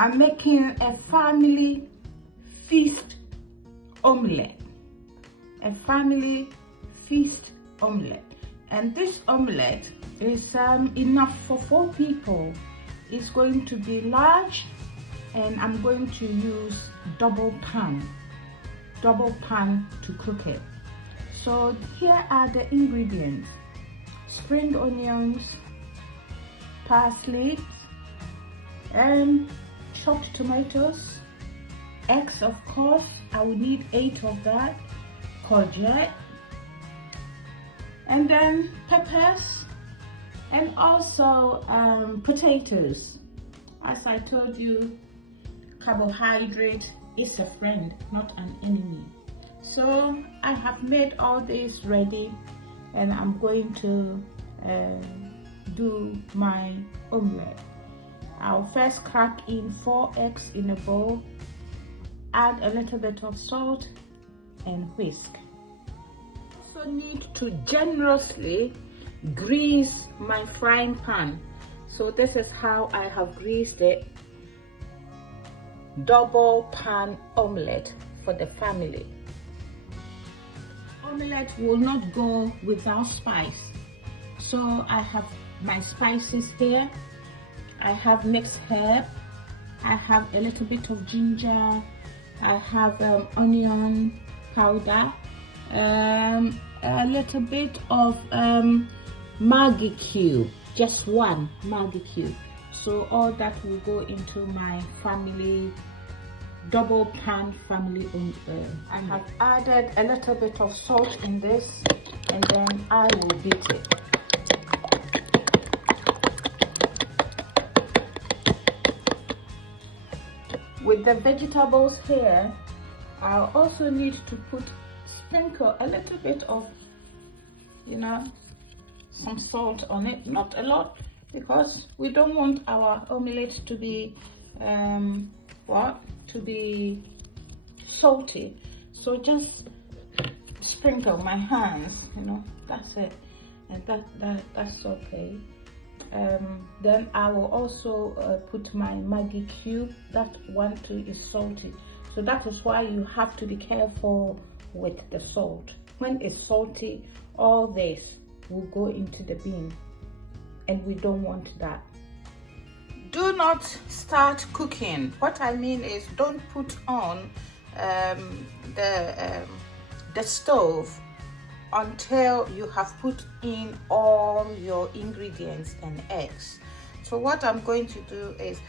I'm making a family feast omelette. A family feast omelette. And this omelette is enough for 4 people. It's going to be large, and I'm going to use double pan to cook it. So here are the ingredients: spring onions, parsley, and chopped tomatoes, eggs, of course, I will need 8 of that, gorget, and then peppers, and also potatoes. As I told you, carbohydrate is a friend, not an enemy. So I have made all this ready, and I'm going to do my omelette. I'll first crack in 4 eggs in a bowl, add a little bit of salt and whisk. Also need to generously grease my frying pan. So this is how I have greased it. Double pan omelette for the family. Omelette will not go without spice. So I have my spices here. I have mixed herb. I have a little bit of ginger. I have onion powder. A little bit of Maggi cube, just 1 Maggi cube. So all that will go into my family double pan family I have added a little bit of salt in this, and then I will beat it. With the vegetables here, I'll also need to sprinkle a little bit of, some salt on it, not a lot, because we don't want our omelette to be salty. So just sprinkle my hands, that's it, and that's okay. Then I will also put my Maggi cube. That one too is salty, so that is why you have to be careful with the salt. When it's salty, all this will go into the bin, and we don't want that. Do not start cooking. What I mean is, don't put on the stove until you have put in all your ingredients and eggs. So what I'm going to do is,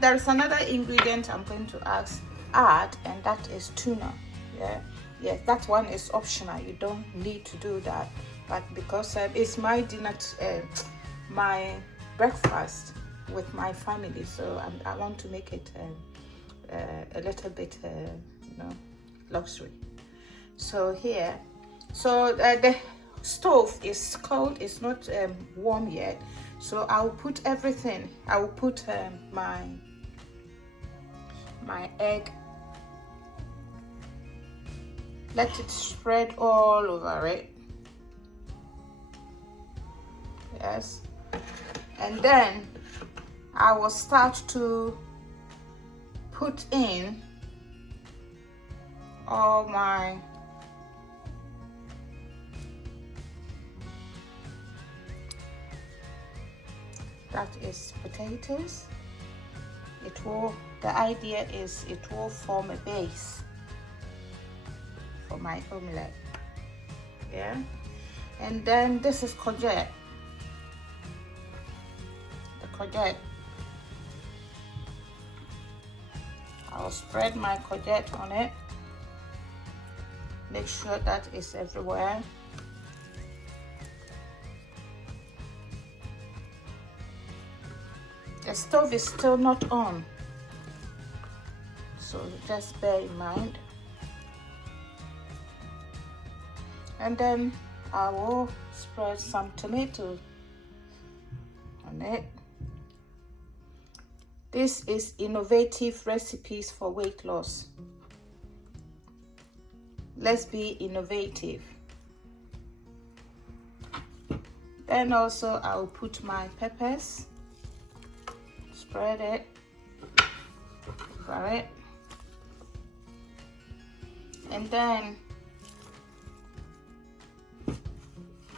there's another ingredient I'm going to add, and that is tuna. Yeah, that one is optional. You don't need to do that, but because it's my dinner, my breakfast with my family, so I want to make it a little bit luxury. So here, the stove is cold, it's not warm yet, so I'll put everything. I will put my egg, let it spread all over it. Yes, and then I will start to put in all my that is potatoes. The idea is it will form a base for my omelette. Yeah, and then this is gorget. The gorget, I'll spread my gorget on it. Make sure that it's everywhere. The stove is still not on, so just bear in mind. And then I will spread some tomato on it. This is innovative recipes for weight loss. Let's be innovative. Then also I'll put my peppers, spread it. cover it, and then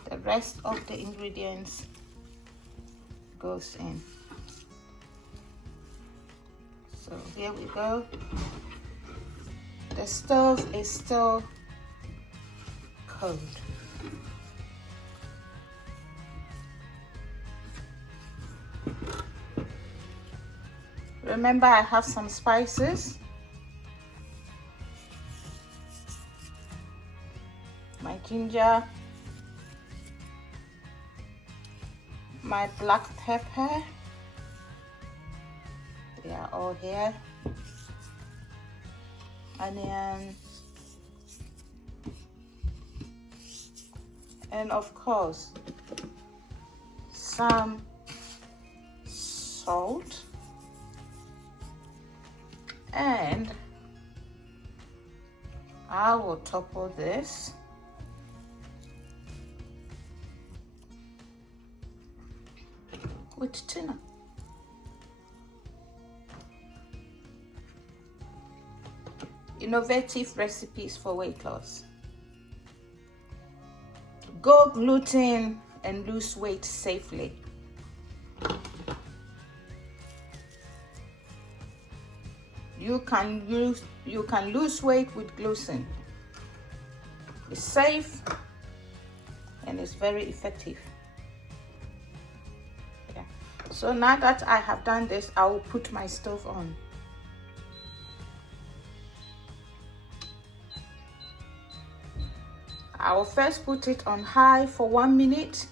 the rest of the ingredients goes in. So here we go. The stove is still cold. Remember, I have some spices. My ginger, my black pepper, they are all here. Onion, and of course some salt, and I will topple this with tuna. Innovative recipes for weight loss. Go gluten and lose weight safely. You can lose weight with gluten. It's safe and it's very effective. Yeah. So now that I have done this, I will put my stove on. I will first put it on high for 1 minute,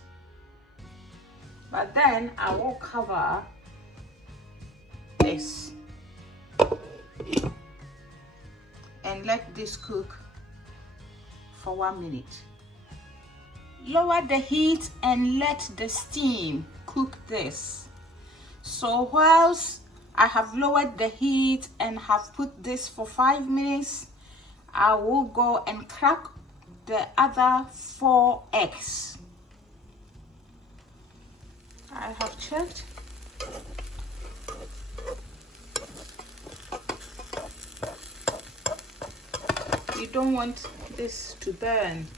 but then I will cover this and let this cook for 1 minute. Lower the heat and let the steam cook this. So whilst I have lowered the heat and have put this for 5 minutes, I will go and crack the other 4 eggs. I have checked. You don't want this to burn.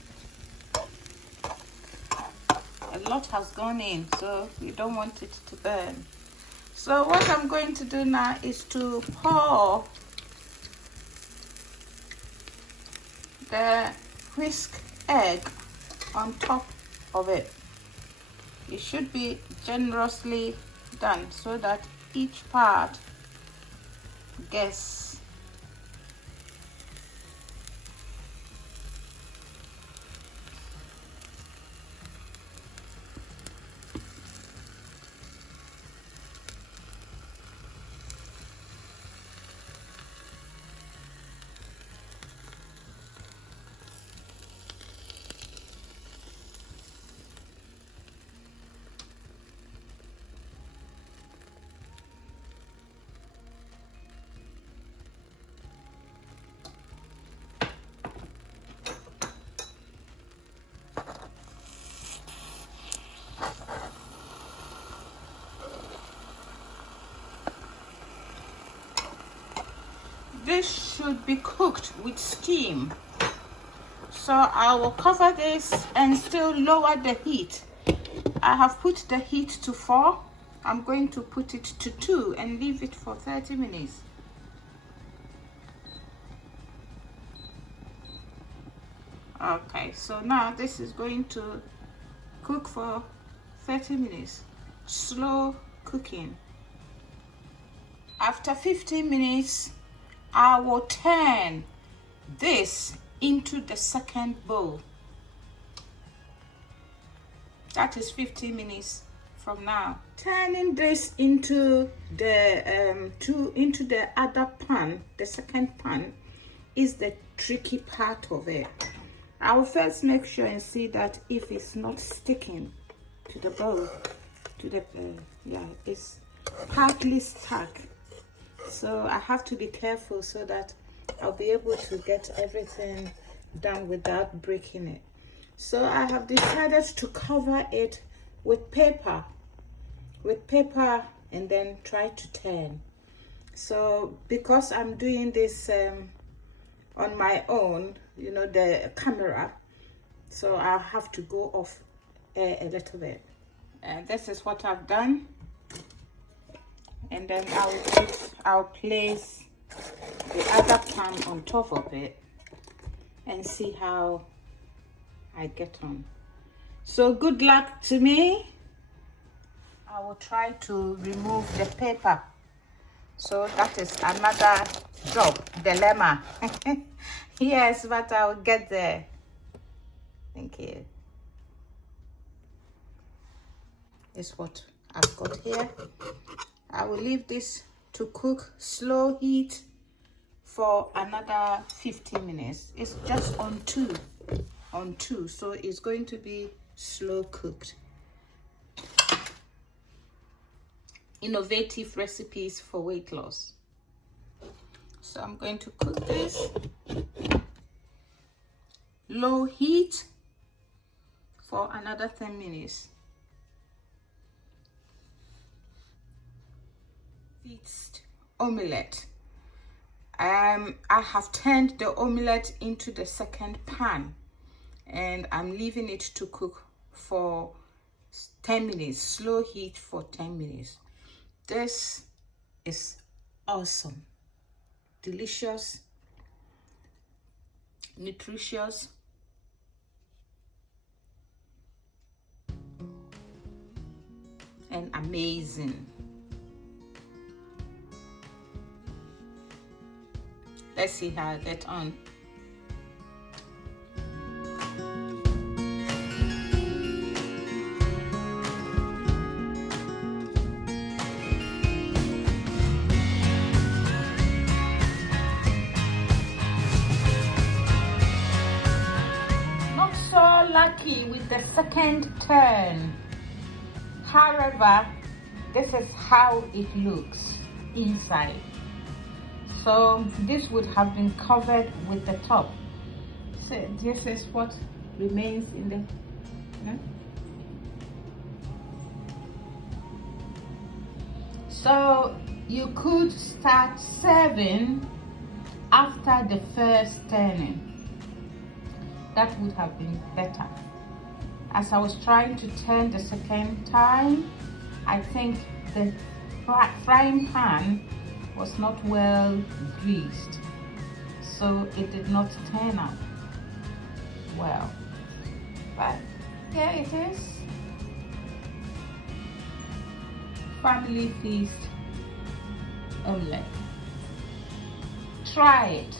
A lot has gone in, so you don't want it to burn. So what I'm going to do now is to pour the whisk egg on top of it. It should be generously done so that each part gets this should be cooked with steam. So I will cover this and still lower the heat. I have put the heat to 4. I'm going to put it to 2 and leave it for 30 minutes. Okay, so now this is going to cook for 30 minutes. Slow cooking. After 15 minutes, I will turn this into the second bowl. That is 15 minutes from now. Turning this into the other pan, the second pan, is the tricky part of it. I will first make sure and see that if it's not sticking to the bowl, yeah, it's partly stuck. So I have to be careful so that I'll be able to get everything done without breaking it. So I have decided to cover it with paper and then try to turn. So because I'm doing this on my own, you know, the camera, so I'll have to go off a little bit. And this is what I've done. And then I'll place the other pan on top of it and see how I get on. So good luck to me. I will try to remove the paper. So that is another job, dilemma. Yes, but I'll get there. Thank you. This is what I've got here. I will leave this to cook slow heat for another 15 minutes. It's just on two, so it's going to be slow cooked. Innovative recipes for weight loss. So I'm going to cook this low heat for another 10 minutes. Fixed omelette. I have turned the omelette into the second pan and I'm leaving it to cook for 10 minutes, slow heat for 10 minutes. This is awesome, delicious, nutritious, and amazing. Let's see how I get on. Not so lucky with the second turn. However, this is how it looks inside. So this would have been covered with the top. So this is what remains in the, So you could start serving after the first turning. That would have been better. As I was trying to turn the second time, I think the frying pan was not well greased, so it did not turn out well. But here it is. Family feast omelette. Try it.